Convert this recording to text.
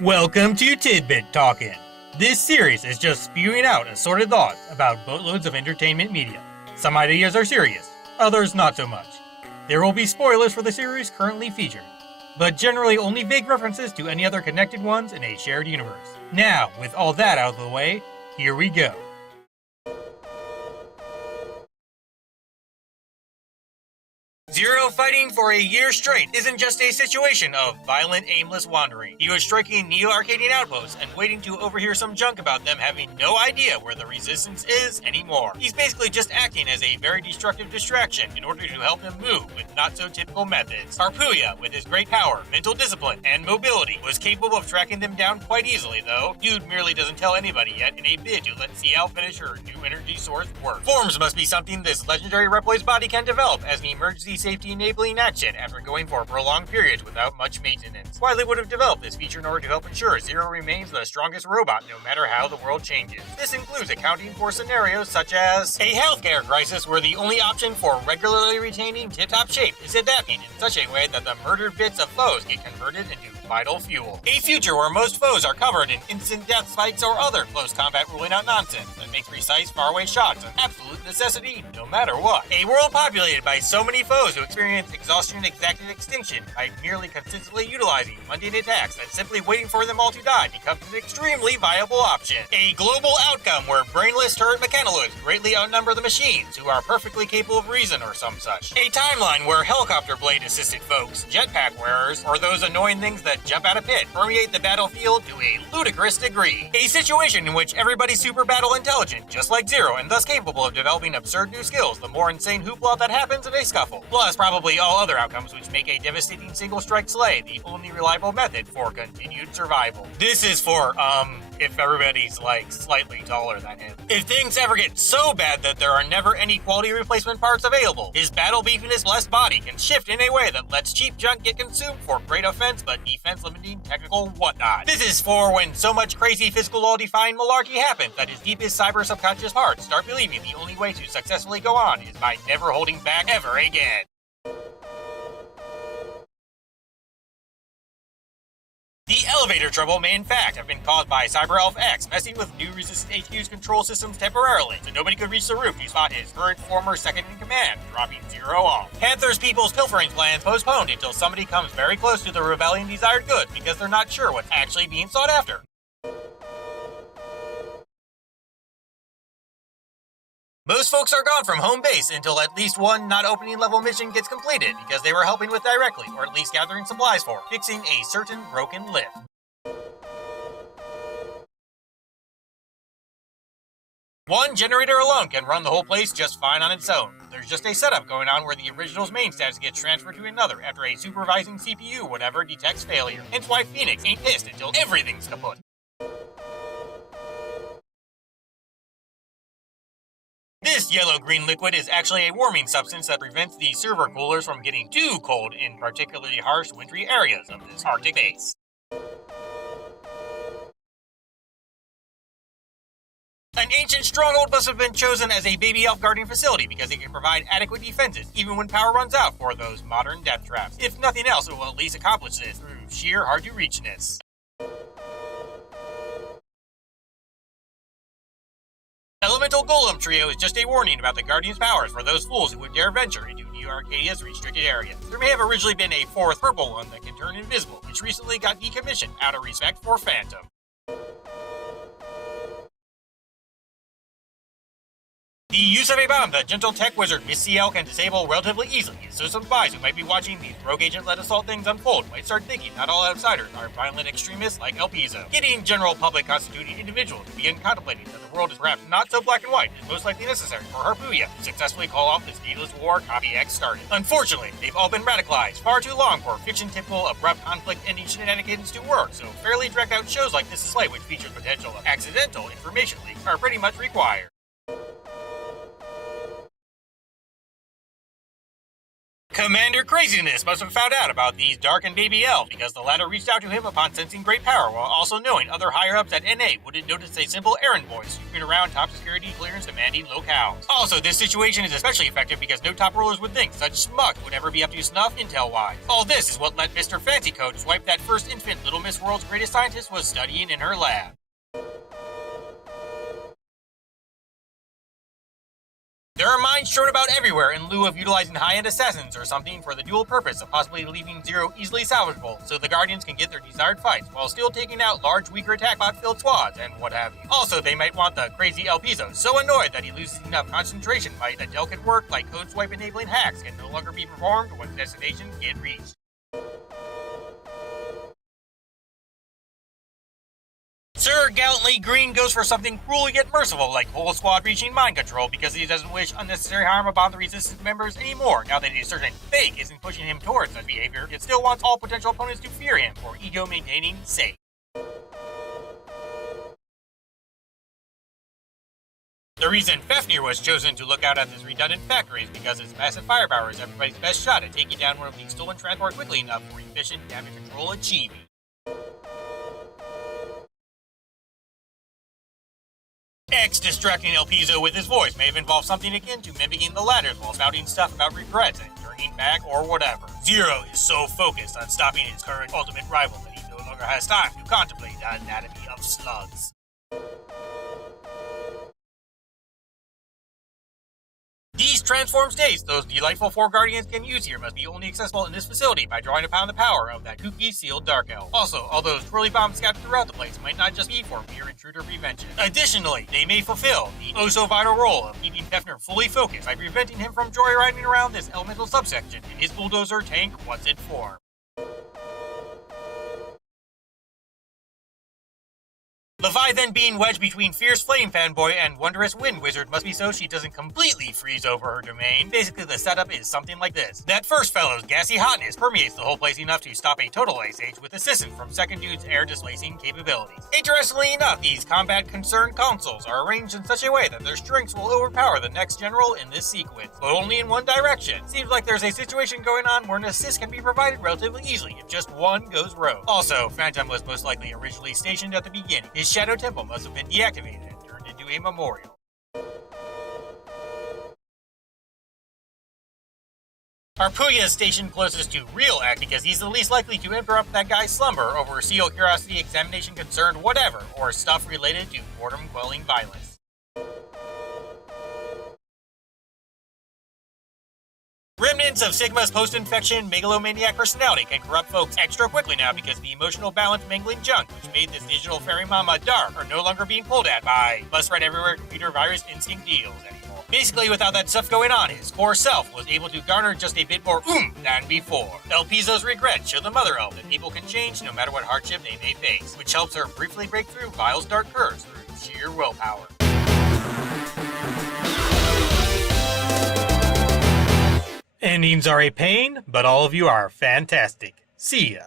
Welcome to Tidbit Talkin. This series is just spewing out assorted thoughts about boatloads of entertainment media. Some ideas are serious, others not so much. There will be spoilers for the series currently featured, but generally only vague references to any other connected ones in a shared universe. Now, with all that out of the way, here we go. Zero fighting for a year straight isn't just a situation of violent, aimless wandering. He was striking Neo-Arcadian outposts and waiting to overhear some junk about them having no idea where the resistance is anymore. He's basically just acting as a very destructive distraction in order to help him move with not-so-typical methods. Harpuya, with his great power, mental discipline, and mobility, was capable of tracking them down quite easily, though. Dude merely doesn't tell anybody yet in a bid to let Ciel finish her new energy source work. Forms must be something this legendary Reploid's body can develop as he merges these safety-enabling action after going for prolonged periods without much maintenance. Wily would have developed this feature in order to help ensure Zero remains the strongest robot no matter how the world changes. This includes accounting for scenarios such as a healthcare crisis where the only option for regularly retaining tip-top shape is adapting in such a way that the murdered bits of foes get converted into vital fuel. A future where most foes are covered in instant death spikes or other close combat ruling out nonsense that makes precise faraway shots an absolute necessity no matter what. A world populated by so many foes who experience exhaustion exacted extinction by merely consistently utilizing mundane attacks that simply waiting for them all to die becomes an extremely viable option. A global outcome where brainless turret mechanoloids greatly outnumber the machines who are perfectly capable of reason or some such. A timeline where helicopter blade assisted folks, jetpack wearers, or those annoying things that jump out of pit permeate the battlefield to a ludicrous degree. A situation in which everybody's super battle intelligent, just like Zero, and thus capable of developing absurd new skills the more insane hoopla that happens in a scuffle. Plus probably all other outcomes which make a devastating single strike slay the only reliable method for continued survival. This is for, if everybody's like slightly taller than him. If things ever get so bad that there are never any quality replacement parts available, his battle beefiness blessed body can shift in a way that lets cheap junk get consumed for great offense but defense limiting technical whatnot. This is for when so much crazy physical law-defying malarkey happens that his deepest cyber subconscious parts start believing the only way to successfully go on is by never holding back ever again. The elevator trouble may in fact have been caused by Cyber Elf X messing with New Resistance HQ's control systems temporarily, so nobody could reach the roof to spot his current former second-in-command, dropping Zero off. Panther's people's pilfering plans postponed until somebody comes very close to the rebellion desired good because they're not sure what's actually being sought after. Most folks are gone from home base until at least one not opening level mission gets completed because they were helping with directly, or at least gathering supplies for, fixing a certain broken lift. One generator alone can run the whole place just fine on its own. There's just a setup going on where the original's main status gets transferred to another after a supervising CPU whatever detects failure. Hence why Phoenix ain't pissed until everything's kaput. This yellow-green liquid is actually a warming substance that prevents the server coolers from getting too cold in particularly harsh wintry areas of this Arctic base. An ancient stronghold must have been chosen as a baby elf guarding facility because it can provide adequate defenses even when power runs out for those modern death traps. If nothing else, it will at least accomplish this through sheer hard-to-reachness. Elemental Golem Trio is just a warning about the Guardian's powers for those fools who would dare venture into New Arcadia's restricted area. There may have originally been a fourth purple one that can turn invisible, which recently got decommissioned out of respect for Phantom. The use of a bomb that gentle tech wizard Miss CL can disable relatively easily, so some spies who might be watching these rogue agent-led assault things unfold might start thinking not all outsiders are violent extremists like El Piso. Getting general public constituting individuals to begin contemplating that the world is perhaps not so black and white is most likely necessary for Harpuya to successfully call off this needless war Copy X started. Unfortunately, they've all been radicalized far too long for fiction-typical abrupt conflict-ending shenanigans to work, so fairly dragged-out shows like This Is Slay, which features potential of accidental information leaks, are pretty much required. Commander Craziness must have found out about these Dark and Baby Elf because the latter reached out to him upon sensing great power, while also knowing other higher-ups at NA wouldn't notice a simple errand boy sweeping around top security clearance demanding locales. Also, this situation is especially effective because no top rollers would think such smuck would ever be up to snuff intel-wise. All this is what let Mr. Fancy Code swipe that first infant Little Miss World's greatest scientist was studying in her lab. There are mines strewn about everywhere in lieu of utilizing high-end assassins or something for the dual purpose of possibly leaving Zero easily salvageable so the Guardians can get their desired fights while still taking out large, weaker attack bot-filled squads and what have you. Also, they might want the crazy El Piso so annoyed that he loses enough concentration by a delicate work like code swipe enabling hacks can no longer be performed when destinations get reached. Sir Gallantly Green goes for something cruel yet merciful like whole squad reaching mind control because he doesn't wish unnecessary harm upon the resistance members anymore now that a certain fake isn't pushing him towards such behavior, yet still wants all potential opponents to fear him for ego-maintaining sake. The reason Fafnir was chosen to look out at this redundant factory is because its massive firepower is everybody's best shot at taking down one of these stolen transport quickly enough for efficient damage control achieving. X distracting El Piso with his voice may have involved something akin to mimicking the latter's while spouting stuff about regrets and turning back or whatever. Zero is so focused on stopping his current ultimate rival that he no longer has time to contemplate the anatomy of slugs. These transform states those delightful four Guardians can use here must be only accessible in this facility by drawing upon the power of that kooky sealed Dark Elf. Also, all those twirly bombs scattered throughout the place might not just be for mere intruder prevention. Additionally, they may fulfill the oh-so-vital role of keeping Fafnir fully focused by preventing him from joyriding around this elemental subsection in his bulldozer tank once it formed. Leviathan being wedged between fierce flame fanboy and wondrous wind wizard must be so she doesn't completely freeze over her domain. Basically, the setup is something like this. That first fellow's gassy hotness permeates the whole place enough to stop a total ice age with assistance from second dude's air displacing capabilities. Interestingly enough, these combat concerned consoles are arranged in such a way that their strengths will overpower the next general in this sequence, but only in one direction. Seems like there's a situation going on where an assist can be provided relatively easily if just one goes rogue. Also, Phantom was most likely originally stationed at the beginning. His Shadow Temple must have been deactivated and turned into a memorial. Arpuya is stationed closest to real Act because he's the least likely to interrupt that guy's slumber over seal curiosity examination concerned whatever, or stuff related to boredom-quelling violence. Remnants of Sigma's post-infection megalomaniac personality can corrupt folks extra quickly now because the emotional balance mangling junk which made this digital fairy mama dark are no longer being pulled at by bus right everywhere computer virus instinct deals anymore. Basically, without that stuff going on, his core self was able to garner just a bit more than before. El Piso's regrets show the Mother Elf that people can change no matter what hardship they may face, which helps her briefly break through Vile's dark curse through sheer willpower. Endings are a pain, but all of you are fantastic. See ya.